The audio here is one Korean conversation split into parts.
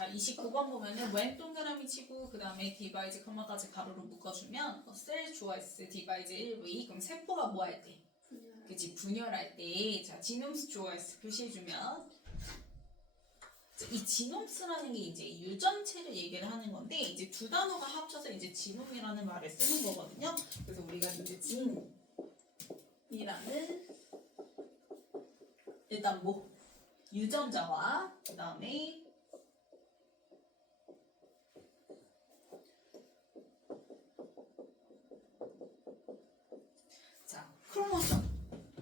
자, 29번 보면은 when 동그라미 치고 그 다음에 디바이즈 컴마까지 가로로 묶어주면 셀 주어스 디바이즈 1V 그럼 세포가 뭐 할 때? 그치, 분열할 때. 자, 지놈스 주어스 표시해주면 이 지놈스라는 게 이제 유전체를 얘기를 하는 건데 이제 두 단어가 합쳐서 이제 지놈이라는 말을 쓰는 거거든요. 그래서 우리가 이제 진이라는 일단 뭐 유전자와 그 다음에 크로모솜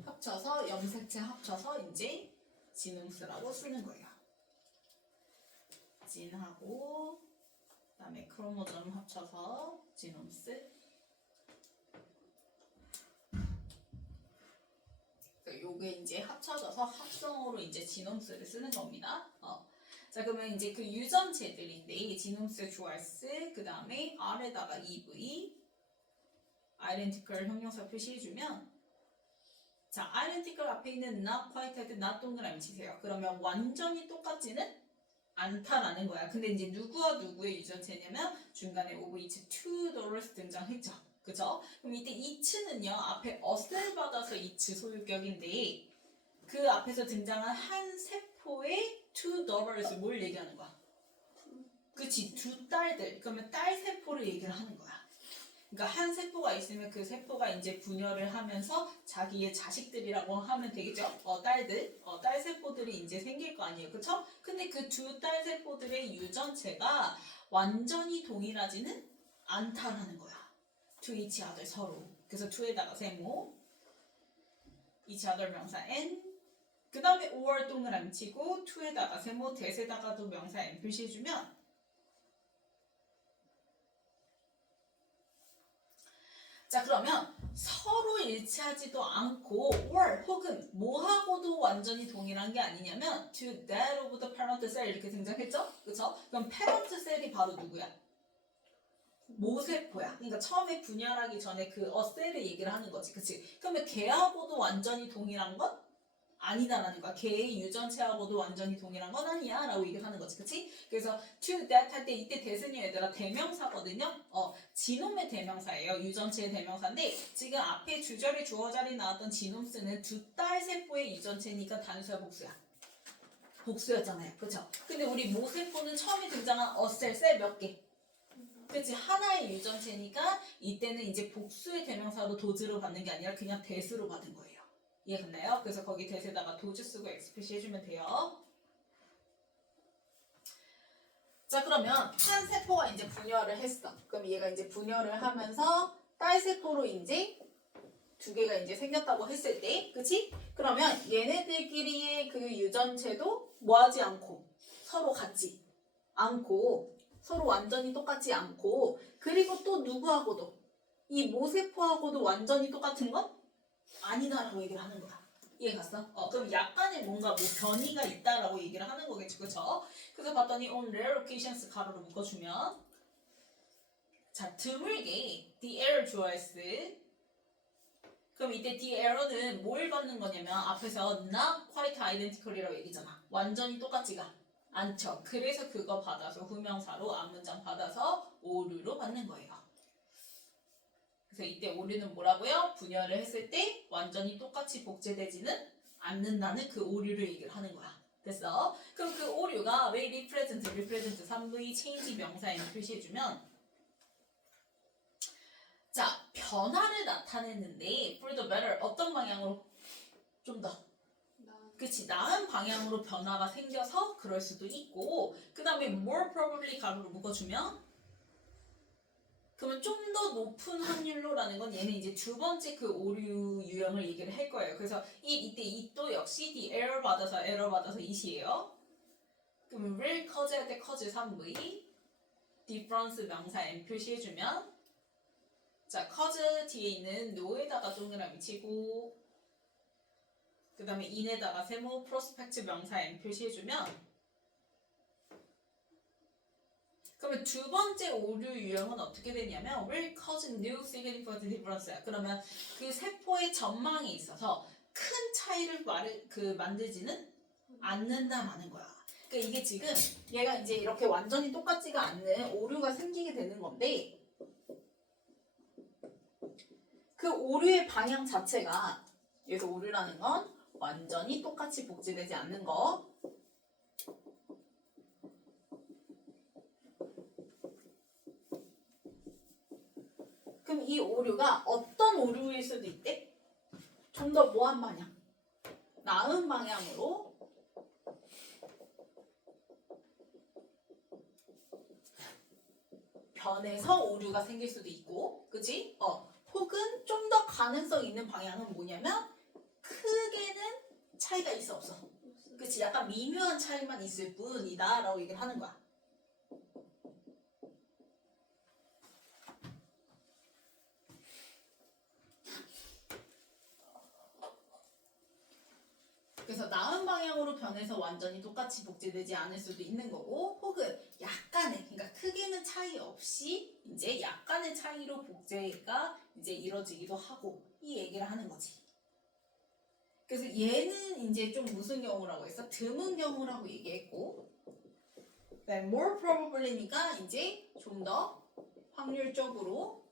합쳐서 염색체 합쳐서 이제 지놈스라고 쓰는 거예요. 진하고 그다음에 크로모솜 합쳐서 지놈스. 요게 이제 합쳐져서 합성어로 이제 지놈스를 쓰는 겁니다. 자, 그러면 이제 그 유전체들인데 지놈스 주얼스 그다음에 R에다가 EV 아이덴티컬 형용사 표시해주면 자, 아이덴티컬 앞에 있는 not quite 할 때 not 동그라미 치세요. 그러면 완전히 똑같지는 않다라는 거야. 근데 이제 누구와 누구의 유전체냐면 중간에 over each two dollars 등장했죠. 그죠? 그럼 이때 each는요 앞에 us를 받아서 each 소유격인데 그 앞에서 등장한 한 세포의 two dollars 뭘 얘기하는 거야? 그치, 두 딸들. 그러면 딸 세포를 얘기를 하는 거야. 그러니까 한 세포가 있으면 그 세포가 이제 분열을 하면서 자기의 자식들이라고 하면 되겠죠? 딸들, 딸 세포들이 이제 생길 거 아니에요, 그쵸? 근데 그 두 딸 세포들의 유전체가 완전히 동일하지는 않다라는 거야. to each other 서로. 그래서 to에다가 세모, each other 명사 n, 그 다음에 or 동그라미 치고 to에다가 세모, that에다가도 명사 n 표시해주면 자, 그러면 서로 일치하지도 않고 or 혹은 뭐하고도 완전히 동일한 게 아니냐면 to that of the parent cell 이렇게 등장했죠? 그쵸? 그럼 parent cell이 바로 누구야? 모세포야. 그러니까 처음에 분열하기 전에 그 셀을 얘기를 하는 거지. 그치? 그러면 걔하고도 완전히 동일한 건 아니다라는 거야. 걔의 유전체하고도 완전히 동일한 건 아니야 라고 얘기를 하는 거지. 그치? 그래서 to that 할 때 이때 대순이 얘들아 대명사거든요. 지놈의 대명사예요. 유전체의 대명사인데 지금 앞에 주절에 주어자리 나왔던 지놈스는 두 딸 세포의 유전체니까 단수야 복수야? 복수였잖아요. 그쵸? 근데 우리 모세포는 처음에 등장한 셀 몇 개? 그치? 하나의 유전체니까 이때는 이제 복수의 대명사로 도즈로 받는 게 아니라 그냥 대수로 받은 거예요. 이해갔나요? 그래서 거기 대세다가 도주 쓰고 엑스표시 해주면 돼요. 자, 그러면 한 세포가 이제 분열을 했어. 그럼 얘가 이제 분열을 하면서 딸 세포로 이제 두 개가 이제 생겼다고 했을 때, 그치? 그러면 얘네들끼리의 그 유전체도 뭐하지 않고 서로 같지 않고 서로 완전히 똑같지 않고 그리고 또 누구하고도 이 모세포하고도 완전히 똑같은 건 아니다라고 얘기를 하는 거야. 이해갔어? 그럼 약간의 뭔가 뭐 변이가 있다라고 얘기를 하는 거겠지, 그쵸? 그래서 봤더니 on rare occasions 가로로 묶어주면 자, 드물게 the error 주어스 그럼 이때 the error는 뭘 받는 거냐면 앞에서 not quite identical이라고 얘기잖아. 완전히 똑같지가 않죠. 그래서 그거 받아서 후명사로 앞문장 받아서 오류로 받는 거예요. 그래서 이때 오류는 뭐라고요? 분열을 했을 때 완전히 똑같이 복제되지는 않는다는 그 오류를 얘기를 하는 거야. 됐어? 그럼 그 오류가 왜 represent 3V change 명사에 표시해주면 자, 변화를 나타냈는데 for the better 어떤 방향으로? 좀 더 그치, 나은 방향으로 변화가 생겨서 그럴 수도 있고 그 다음에 more probably 가로로 묶어주면 그러면 좀 더 높은 확률로라는 건 얘는 이제 두 번째 그 오류 유형을 얘기를 할 거예요. 그래서 이때 it도 역시 the error 받아서 it이에요. 그러면 will cause 할 때 cause 3V difference 명사 n 표시해주면 자, cause 뒤에 있는 no에다가 동그라미 치고 그 다음에 in에다가 세모 prospect 명사 n 표시해주면 그러면 두 번째 오류 유형은 어떻게 되냐면 will cause new significant difference야. 그러면 그 세포의 전망이 있어서 큰 차이를 만들지는 않는다라는 거야. 그러니까 이게 지금 얘가 이제 이렇게 완전히 똑같지가 않는 오류가 생기게 되는 건데 그 오류의 방향 자체가 여기서 오류라는 건 완전히 똑같이 복제되지 않는 거. 그럼 이 오류가 어떤 오류일 수도 있대? 좀 더 뭐한 방향? 나은 방향으로 변해서 오류가 생길 수도 있고, 그치? 혹은 좀 더 가능성 있는 방향은 뭐냐면 크게는 차이가 있어 없어? 그치? 약간 미묘한 차이만 있을 뿐이다 라고 얘기를 하는 거야. 그래서 나은 방향으로 변해서 완전히 똑같이 복제되지 않을 수도 있는 거고, 혹은 약간의, 그러니까 크게는 차이 없이 이제 약간의 차이로 복제가 이제 이루어지기도 하고, 이 얘기를 하는 거지. 그래서 얘는 이제 좀 무슨 경우라고 했어? 드문 경우라고 얘기했고, 그다음에 more probably니까 이제 좀 더 확률적으로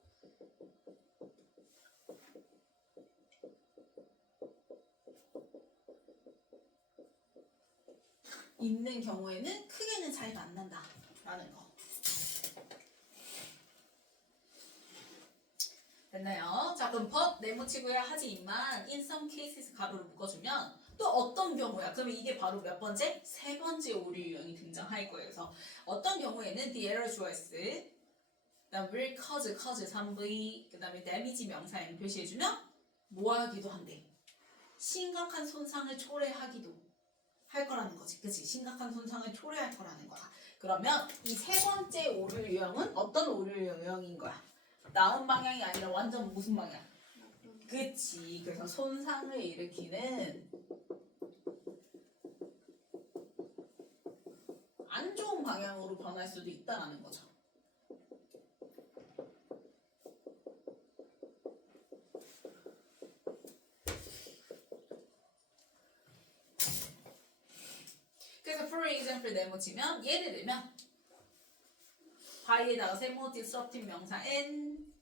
있는 경우에는 크게는 차이가 안 난다 라는 거. 됐나요? 자, 그럼 but 네모치고야 하지만 in some cases 가로를 묶어주면 또 어떤 경우야? 그러면 이게 바로 몇 번째? 세 번째 오류 유형이 등장할 거예요. 그래서 어떤 경우에는 the error choice, 그다음 will cause 3v, 그다음에 damage 명사 M 표시해주면 뭐 하기도 한대. 심각한 손상을 초래하기도 할 거라는 거지. 그치? 심각한 손상을 초래할 거라는 거야. 그러면 이 세 번째 오류 유형은 어떤 오류 유형인 거야? 나은 방향이 아니라 완전 무슨 방향? 그치. 그래서 손상을 일으키는 안 좋은 방향으로 변할 수도 있다는 거죠. 그래서 for example 네모치면 예를 들면 by에다가 세모 disruptive 명사 n.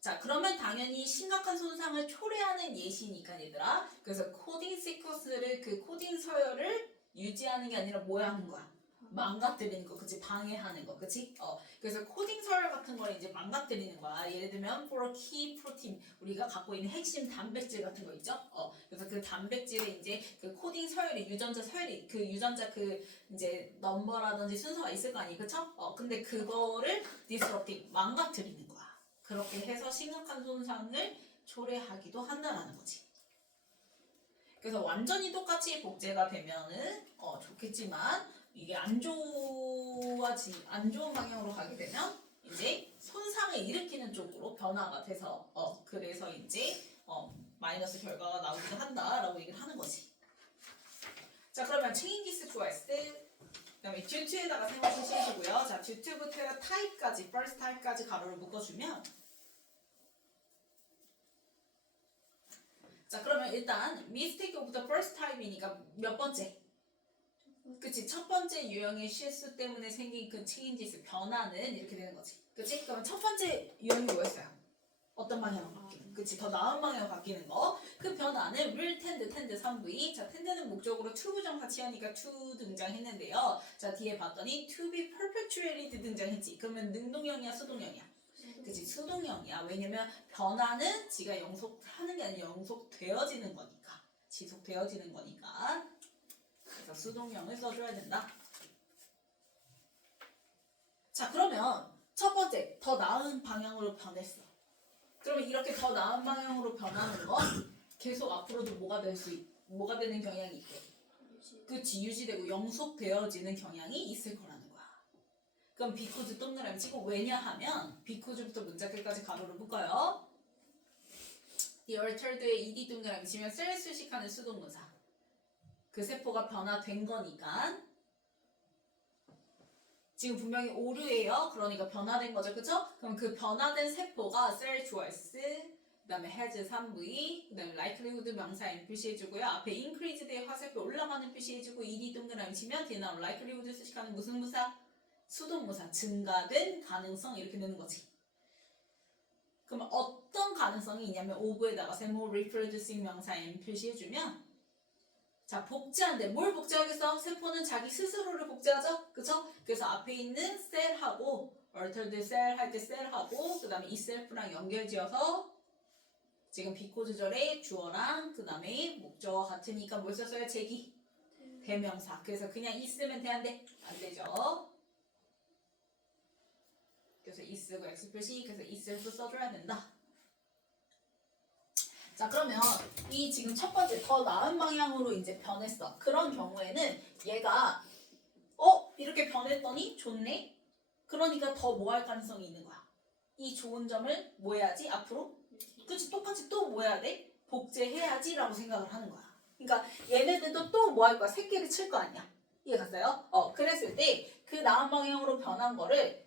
자, 그러면 당연히 심각한 손상을 초래하는 예시니까 얘들아. 그래서 코딩 시퀀스를 그 코딩 서열을 유지하는 게 아니라 뭐 하는 거야? 망가뜨리는 거, 그치? 방해하는 거, 그치? 그래서 코딩 서열 같은 걸 이제 망가뜨리는 거야. 예를 들면 for key protein, 우리가 갖고 있는 핵심 단백질 같은 거 있죠? 그래서 그 단백질에 이제 그 코딩 서열이 유전자 서열이 그 유전자 그 이제 넘버라든지 순서가 있을 거 아니에요, 그쵸? 근데 그거를 disruptive 망가뜨리는 거야. 그렇게 해서 심각한 손상을 초래하기도 한다라는 거지. 그래서 완전히 똑같이 복제가 되면은 좋겠지만 이게 안 좋은 방향으로 가게 되면 이제 손상을 일으키는 쪽으로 변화가 돼서 그래서 이제 마이너스 결과가 나오기도 한다라고 얘기를 하는 거지. 자, 그러면 changes twice. 그다음에 due to에다가 세모 표시해주고요. 자, due to부터 type까지, first type까지 가로를 묶어주면, 자, 그러면 일단 mistake of the first type이니까 몇 번째? 그치, 첫 번째 유형의 실수 때문에 생긴 그 changes, 변화는 이렇게 되는 거지. 그치? 그러면 첫 번째 유형이 뭐였어요? 어떤 방향으로 바뀌는? 그치, 더 나은 방향으로 바뀌는 거. 그 변화는 will tend 3v. 자, tend는 목적으로 to 부정사 취하니까 to 등장했는데요. 자, 뒤에 봤더니 to be perpetuated 등장했지. 그러면 능동형이야, 수동형이야? 그치, 수동형이야. 왜냐면 변화는 지가 영속하는 게 아니라 영속되어지는 거니까. 지속되어지는 거니까. 그래서 수동형을 써줘야 된다. 자, 그러면 첫 번째, 더 나은 방향으로 변했어. 그러면 이렇게 더 나은 방향으로 변하는 건 계속 앞으로도 뭐가 되는 경향이 있대. 그치, 유지되고 영속되어지는 경향이 있을 거라는 거야. 그럼 because 동그라미 치고 왜냐하면 because부터 문자 끝까지 가로를 묶어요. the altered에 ed 동그라미 치면 셀 수식하는 수동문사. 그 세포가 변화된 거니까 지금 분명히 오류예요. 그러니까 변화된 거죠, 그쵸? 그럼 그 변화된 세포가 셀 초이스, 다음에 has 3V, 그 다음에 likelihood 명사 n 표시해주고요. 앞에 increase의 화살표 올라가는 표시해주고 ed 동그라미 치면 뒤에 나온 likelihood 수식하는 무슨 무사? 수동무사, 증가된 가능성 이렇게 되는 거지. 그러면 어떤 가능성이 있냐면 of에다가 세모 reproducing 명사 n 표시해주면 자, 복제한데 뭘 복제하겠어? 세포는 자기 스스로를 복제하죠? 그쵸? 그래서 앞에 있는 셀하고 altered cell 할 때 셀하고 그 다음에 이 셀프랑 연결지어서 지금 비코조절의 주어랑 그 다음에 목적어 같으니까 뭘 썼어요? 제기 대명사. 그래서 그냥 있으면 되는데 안 되죠. 그래서 이 쓰고 x 표시 그래서 이 셀프 써줘야 된다. 자, 그러면 이 지금 첫 번째 더 나은 방향으로 이제 변했어. 그런 경우에는 얘가 이렇게 변했더니 좋네? 그러니까 더 뭐 할 가능성이 있는 거야. 이 좋은 점을 뭐 해야지? 앞으로? 그치? 똑같이 또 뭐 해야 돼? 복제해야지 라고 생각을 하는 거야. 그러니까 얘네들도 또 뭐 할 거야? 새끼를 칠 거 아니야. 이해 갔어요? 그랬을 때 그 나은 방향으로 변한 거를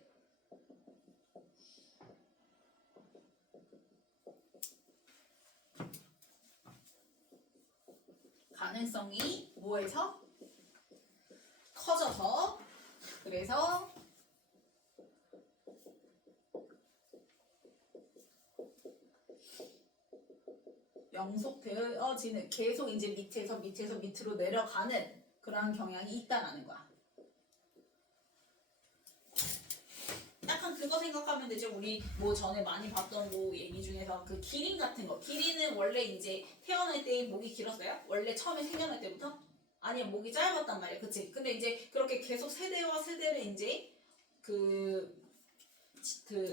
가능성이 뭐에서? 커져서 그래서 영속되어지는 계속 이제 밑에서 밑으로 내려가는 그러한 경향이 있다라는 거야. 약간 그거 생각하면 되죠. 우리 뭐 전에 많이 봤던 뭐 얘기 중에서 그 기린 같은 거. 기린은 원래 이제 태어날 때 목이 길었어요? 원래 처음에 생겨날 때부터? 아니야, 목이 짧았단 말이야. 그치? 근데 이제 그렇게 계속 세대와 세대를 이제 그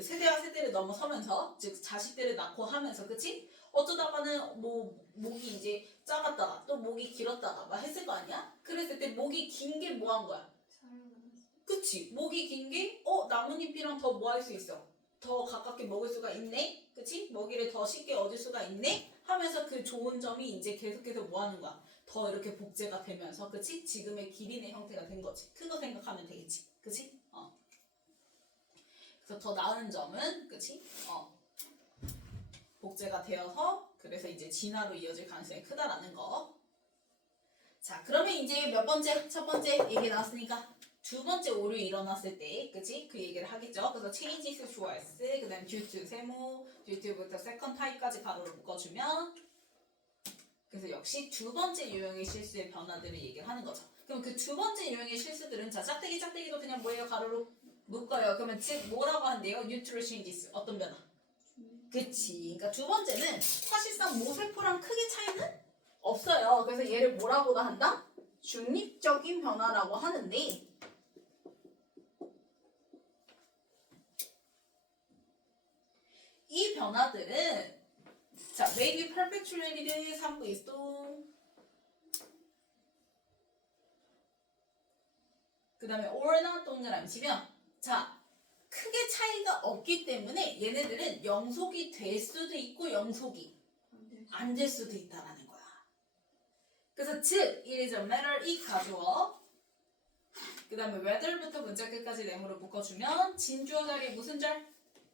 세대와 세대를 넘어서면서 즉 자식들을 낳고 하면서 그치? 어쩌다가는 뭐 목이 이제 작았다가 또 목이 길었다가 막 했을 거 아니야? 그랬을 때 목이 긴 게 뭐 한 거야? 그치? 목이 긴 게 나뭇잎이랑 더 뭐 할 수 있어? 더 가깝게 먹을 수가 있네? 그치? 먹이를 더 쉽게 얻을 수가 있네? 하면서 그 좋은 점이 이제 계속해서 뭐 하는 거야? 더 이렇게 복제가 되면서 그치? 지금의 기린의 형태가 된 거지. 그거 생각하면 되겠지. 그치? 그래서 더 나은 점은 그치? 복제가 되어서 그래서 이제 진화로 이어질 가능성이 크다라는 거. 자, 그러면 이제 몇 번째? 첫 번째 얘기 나왔으니까 두 번째 오류 일어났을 때, 그치? 그 얘기를 하겠죠. 그래서 changes towards, 그 다음 due to 세모, due to부터 second type까지 가로로 묶어주면 그래서 역시 두 번째 유형의 실수의 변화들을 얘기를 하는 거죠. 그럼 그 두 번째 유형의 실수들은 자, 짝대기도 그냥 뭐예요? 가로로 묶어요. 그러면 즉 뭐라고 한대요? neutral changes. 어떤 변화? 그치. 그러니까 두 번째는 사실상 모세포랑 크게 차이는 없어요. 그래서 얘를 뭐라고도 한다? 중립적인 변화라고 하는데 이 변화들은 자, maybe perpetuated 3부 있어. 그 다음에 or not 동그라미 치면 자, 크게 차이가 없기 때문에 얘네들은 영속이 될 수도 있고 영속이 안 될 수도 있다라는 거야. 그래서 즉, it is a matter 이 가주어 그 다음에 whether부터 문자 끝까지 네모로 묶어주면 진주어 자리에 무슨 절?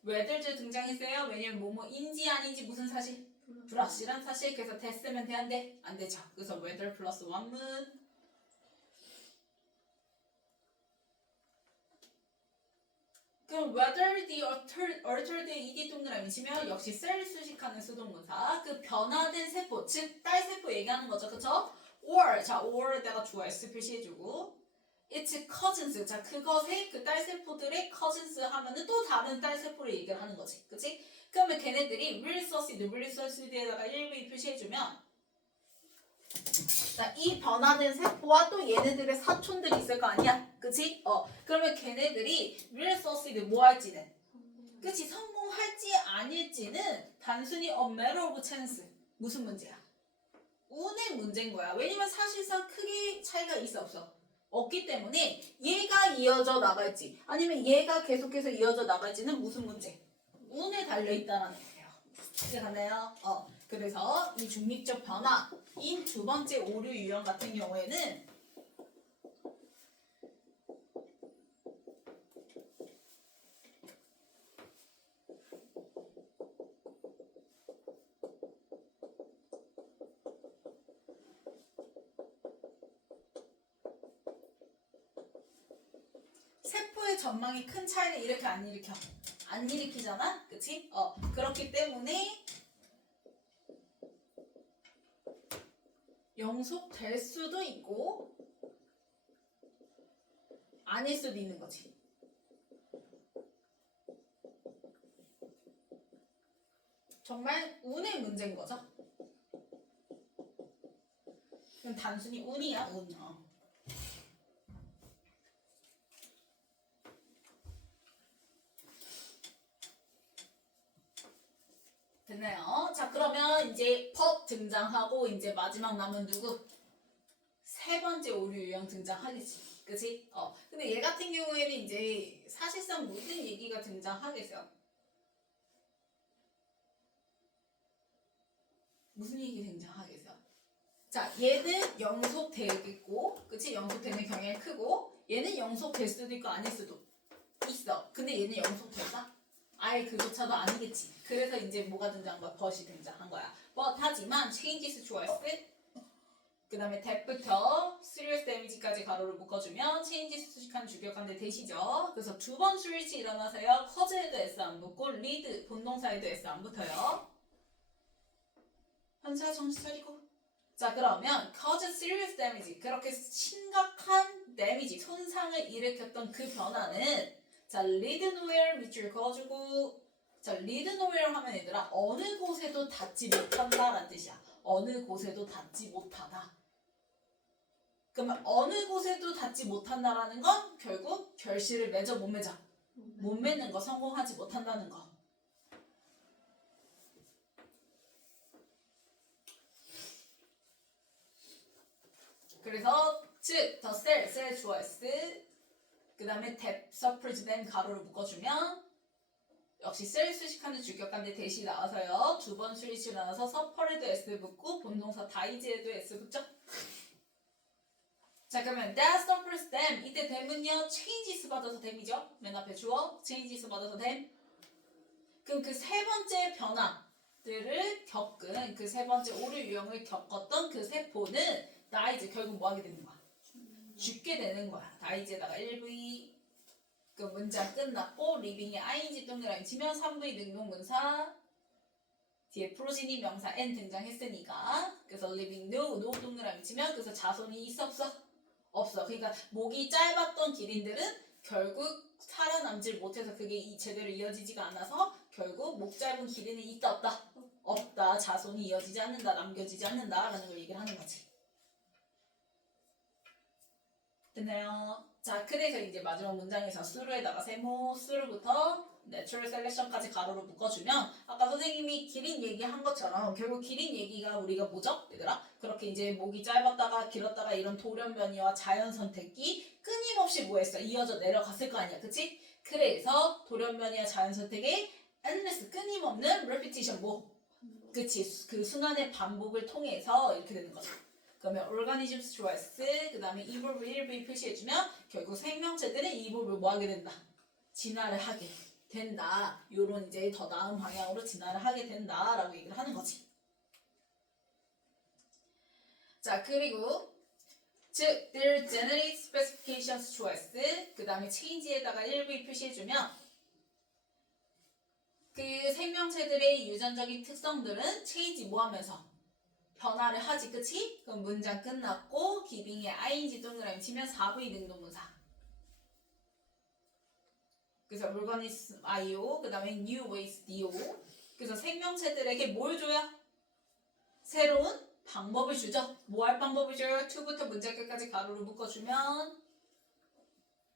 whether즈 등장했어요. 왜냐면 뭐뭐인지 아닌지 무슨 사실? 불확실한 사실. 그래서 됐으면 돼안돼? 안 되죠. 그래서 whether 플러스 원문 그럼 whether the altered ed 동그라미 치면 역시 셀 수식하는 수동문사 그 변화된 세포 즉 딸 세포 얘기하는 거죠. 그쵸? or 자 or에다가 주어 s 표시해주고 its cousins 자 그것의 그 딸 세포들의 cousins 하면은 또 다른 딸 세포를 얘기를 하는 거지. 그치? 그러면 걔네들이 will succeed에다가 1v 표시해주면 자, 이 변화된 세포와 또 얘네들의 사촌들이 있을 거 아니야? 그치? 그러면 걔네들이 will succeed 뭐 할지는? 그치? 성공할지 아닐지는 단순히 a matter of chance. 무슨 문제야? 운의 문제인 거야. 왜냐면 사실상 크게 차이가 있어 없어? 없기 때문에 얘가 이어져 나갈지 아니면 얘가 계속해서 이어져 나갈지는 무슨 문제? 운에 달려있다는 거예요. 이해갔나요? 그래서 이 중립적 변화인 두 번째 오류 유형 같은 경우에는 세포의 전망이 큰 차이를 일으켜 안 일으켜? 안 일으키잖아? 그치? 그렇기 때문에 영속될 수도 있고 아닐 수도 있는 거지. 정말 운의 문제인 거죠. 그럼 단순히 운이야, 운. 됐나요? 자, 그러면 이제 펍 등장하고 이제 마지막 남은 누구? 세 번째 오류 유형 등장하겠지. 그치? 근데 얘 같은 경우에는 이제 사실상 모든 얘기가 등장하겠어요. 무슨 얘기 등장하겠어요? 자, 얘는 영속되겠고, 그치? 영속되는 경향이 크고, 얘는 영속될 수도 있고 아닐 수도 있어. 근데 얘는 영속될까? 아예 그조차도 아니겠지. 그래서 이제 뭐가 등장한 거야? 벗이 등장한 거야. 하지만 changes towards 그 다음에 that부터 serious damage까지 가로를 묶어주면 changes 수식한 주격관대 대시죠. 그래서 두 번 스위치 일어나서요. cause에도 S 안 붙고 lead 본동사에도 S 안 붙어요. 현사 정신 차리고. 자, 그러면 cause serious damage 그렇게 심각한 데미지 손상을 일으켰던 그 변화는 자, lead nowhere 밑줄 그어주고 자, lead nowhere 하면 얘들아 어느 곳에도 닿지 못한다 라는 뜻이야. 어느 곳에도 닿지 못하다. 그러면 어느 곳에도 닿지 못한다라는 건 결국 결실을 맺어 못 맺어? 못 맺는 거 성공하지 못한다는 거. 그래서 즉 the cell 주어s 그 다음에 that suffers them 가로를 묶어주면 역시 셀 수식하는 주격관대 대시 나와서요. 두 번 스위치 나와서 suffer에도 S 붙고 본동사 dieds에도 S 붙죠? 자, 그러면 that suffers them 이때 them은요 changes 받아서 them이죠. 맨 앞에 주어 changes 받아서 them. 그럼 그 세 번째 변화들을 겪은 그 세 번째 오류 유형을 겪었던 그 세포는 dies 결국 뭐 하게 되는 거야? 죽게 되는 거야. dieds에다가 1V 그 문장 끝났고 living에 ing 동그라미 치면 3V 능동문사 뒤에 프로지니 명사 n 등장했으니까 그래서 living no 동그라미 치면 그래서 자손이 있어 없어? 없어. 그러니까 목이 짧았던 기린들은 결국 살아남질 못해서 그게 제대로 이어지지가 않아서 결국 목 짧은 기린은 있다 없다? 없다. 자손이 이어지지 않는다. 남겨지지 않는다 라는 걸 얘기를 하는 거지. 됐나요? 자, 그래서 이제 마지막 문장에서 수루에다가 세모, 수루부터 내추럴 셀렉션까지 가로로 묶어주면 아까 선생님이 기린 얘기한 것처럼 결국 기린 얘기가 우리가 뭐죠? 얘들아? 그렇게 이제 목이 짧았다가 길었다가 이런 돌연변이와 자연 선택이 끊임없이 뭐했어? 이어져 내려갔을 거 아니야. 그치? 그래서 돌연변이와 자연 선택의 endless 끊임없는 repetition 뭐? 그치? 그 순환의 반복을 통해서 이렇게 되는 거죠. 그러면 organisms choice 그 다음에 evolve, will 표시해주면 결국 생명체들은 evolve 뭐 하게 된다? 진화를 하게 된다. 요런 이제 더 나은 방향으로 진화를 하게 된다 라고 얘기를 하는 거지. 자, 그리고 즉 their genetic specifications choice 그 다음에 change에다가 1V 표시해주면 그 생명체들의 유전적인 특성들은 change 뭐 하면서? 변화를 하지, 그치? 그럼 문장 끝났고 giving에 ing 동그라미 치면 4V 능동문사. 그래서 organism IO 그 다음에 new ways DO. 그래서 생명체들에게 뭘 줘야? 새로운 방법을 주죠. 뭐 할 방법을 줘요? to부터 문장 끝까지 가로를 묶어주면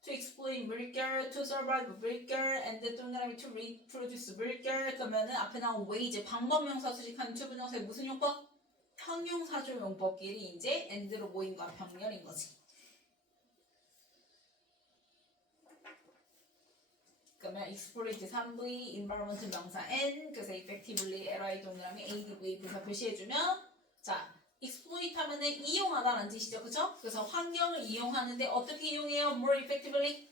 to explain 물결, to survive 물결, and 동그라미 to reproduce 물결. 그러면은 앞에 나온 ways 방법명사 수식하는 to 분형사의 무슨 용법? 형용사조 용법끼리 이제 and로 모임과 병렬인 거지. 그러면 exploit 3V, environment 명사 N, 그래서 effectively LI 동그라미 ADV 부사 표시해주면 자, exploit 하면은 이용하다라는 뜻이죠, 그쵸? 그래서 환경을 이용하는데 어떻게 이용해요? more effectively?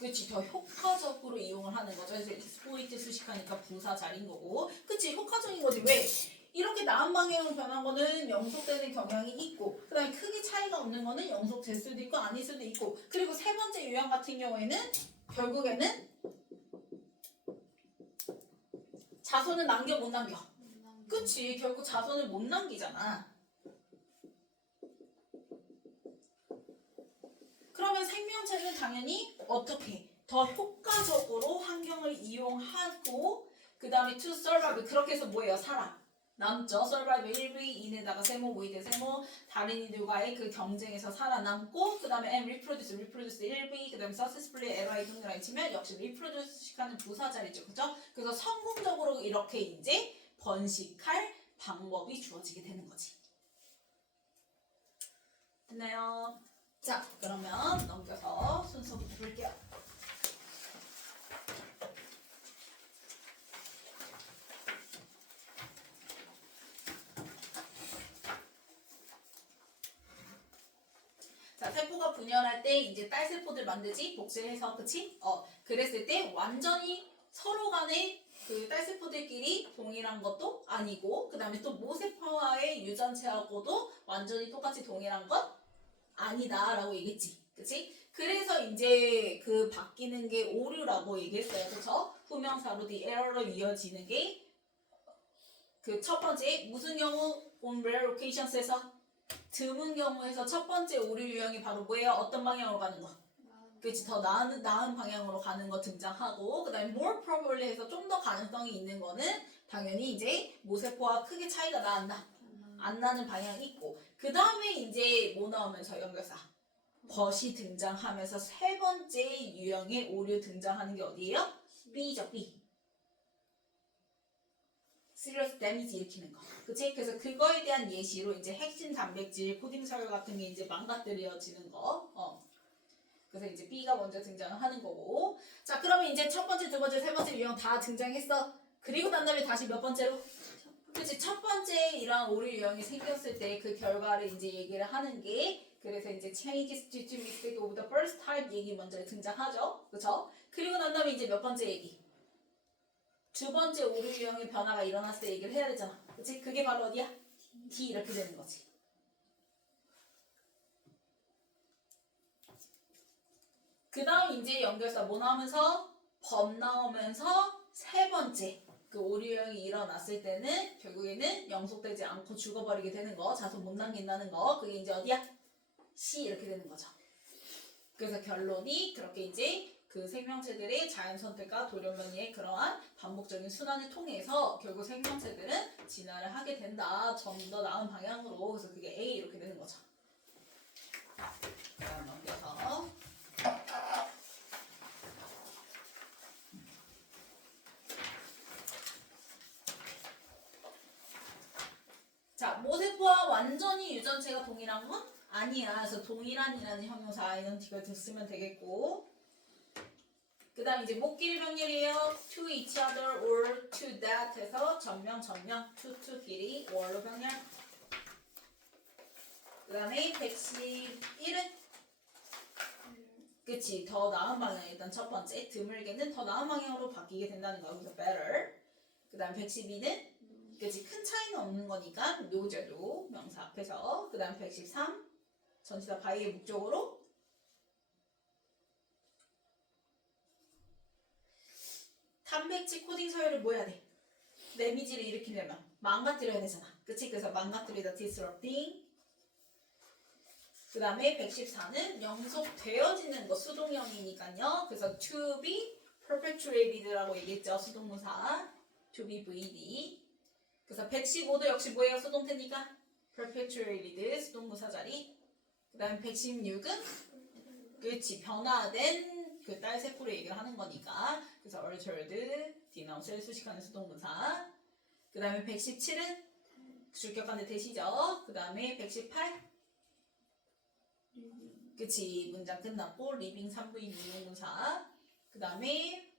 그치, 더 효과적으로 이용을 하는 거죠. 그래서 exploit 수식하니까 부사 자리인 거고, 그치, 효과적인 거지. 왜? 이렇게 나은 방향으로 변한 거는 영속되는 경향이 있고, 그 다음에 크기 차이가 없는 거는 영속될 수도 있고 아닐 수도 있고, 그리고 세 번째 유형 같은 경우에는 결국에는 자손을 남겨 못 남겨. 그치, 결국 자손을 못 남기잖아. 그러면 생명체는 당연히 어떻게 더 효과적으로 환경을 이용하고, 그 다음에 to survive, 그렇게 해서 뭐예요? 살아 남죠. survive 1V 인에다가 세모 with 세모, 다른 이들과의 그 경쟁에서 살아남고, 그 다음에 and reproduce 1V, 그 다음에 successfully LI 동그라미 치면 역시 reproduce 시간은 부사자리죠. 그죠? 그래서 성공적으로 이렇게 이제 번식할 방법이 주어지게 되는 거지. 됐나요? 자, 그러면 넘겨서 순서부터 볼게요. 자, 세포가 분열할 때 이제 딸세포들 만들지, 복제해서, 그치? 그랬을 때 완전히 서로 간에 그 딸세포들끼리 동일한 것도 아니고, 그 다음에 또 모세포와의 유전체하고도 완전히 똑같이 동일한 것 아니다라고 얘기했지. 그치? 그래서 이제 그 바뀌는 게 오류라고 얘기했어요. 그쵸? 후명사로 the error로 이어지는 게 그 첫 번째 무슨 경우 on rare occasions에서 드문 경우에서 첫 번째 오류 유형이 바로 뭐예요? 어떤 방향으로 가는 거? 그치? 더 나은 방향으로 가는 거 등장하고, 그 다음에 more probably 해서 좀 더 가능성이 있는 거는 당연히 이제 모세포와 크게 차이가 나나 안 나는 방향이 있고, 그 다음에 이제 뭐 나오면서 연결사 벗이 등장하면서 세 번째 유형의 오류 등장하는 게 어디예요? B죠, B. serious damage 일으키는 거. 그치? 그래서 그거에 대한 예시로 이제 핵심 단백질, 코딩 서열 같은 게 이제 망가뜨려지는 거. 그래서 이제 B가 먼저 등장하는 거고. 자, 그러면 이제 첫 번째, 두 번째, 세 번째 유형 다 등장했어. 그리고 난 다음에 다시 몇 번째로? 그치, 첫 번째 이런 오류 유형이 생겼을 때 그 결과를 이제 얘기를 하는 게, 그래서 이제 changes due to mistake of the first type 얘기 먼저 등장하죠. 그쵸? 그리고 난 다음에 이제 몇 번째 얘기? 두 번째 오류 유형의 변화가 일어났을 때 얘기를 해야 되잖아. 그치? 그게 바로 어디야? D 이렇게 되는 거지. 그 다음 이제 연결사 뭐 나오면서? 범 나오면서 세 번째 그 오류 유형이 일어났을 때는 결국에는 영속되지 않고 죽어버리게 되는 거, 자손 못 남긴다는 거, 그게 이제 어디야? C 이렇게 되는 거죠. 그래서 결론이 그렇게 이제 그 생명체들의 자연 선택과 돌연변이의 그러한 반복적인 순환을 통해서 결국 생명체들은 진화를 하게 된다. 좀 더 나은 방향으로. 그래서 그게 A 이렇게 되는 거죠. 그럼 넘겨서 자, 모세포와 완전히 유전체가 동일한 건 아니야. 그래서 동일한이라는 형용사 아이덴티컬 쓰면 되겠고, 그 다음 이제 목길 병렬이에요. to each other or to that 해서 전명 to끼리 or로 병렬. 그 다음에 111은 그치, 더 나은 방향. 일단 첫 번째 드물게는 더 나은 방향으로 바뀌게 된다는 거. 그래서 better. 그 다음 112는 그치, 큰 차이는 없는 거니까 노제도 명사 앞에서. 그 다음 113 전치사 바이의 목적으로 단백질 코딩 서열을 뭐 해야 돼? 데미지를 일으키려면 망가뜨려야 되잖아. 그치? 그래서 망가뜨리다 disrupting. 그 다음에 114는 영속되어지는 거, 수동형이니까요. 그래서 to be perpetuated라고 얘기했죠. 수동문사 to be VD. 그래서 115도 역시 뭐예요? 수동태니까 perpetuated 수동문사 자리. 그 다음에 116은 그렇지, 변화된 그 딸 세포를 얘기를 하는 거니까. 그래서 altered denounce를 수식하는 수동문사. 그 다음에 117은 주격관의 대시죠. 그 다음에 118 그치, 문장 끝났고 living 3부인 유용문사. 그 다음에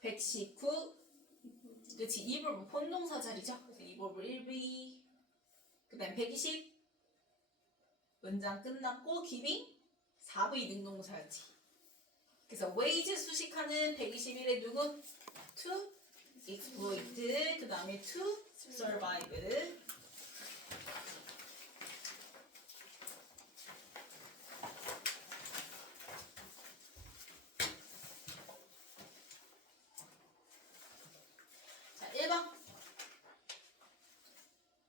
119 그치, evolve 본동사 자리죠. 그래서 evolve 1v. 그 다음에 120 문장 끝났고 giving 4v 능동사였지. 그래서 wage 수식하는 121의 누구? to exploit, 그 다음에 to survive. 자, 1번.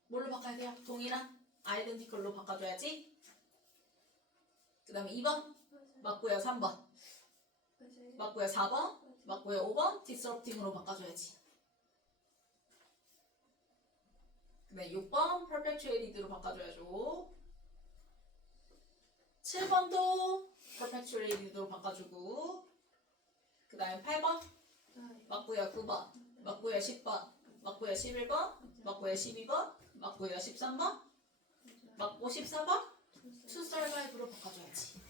뭘로 바꿔야 돼요? 동일한 아이덴티컬로 바꿔줘야지. 그 다음에 2번. 맞고요. 3번. 맞고요. 4번. 맞고요. 5번. disrupting으로 바꿔줘야지. 그 다음에 6번. perpetuated로 바꿔줘야죠. 7번도 perpetuated로 바꿔주고, 그 다음에 8번. 맞고요. 9번. 맞고요. 10번. 맞고요. 11번. 맞고요. 12번. 맞고요. 13번. 맞고 14번. to survive로 바꿔줘야지.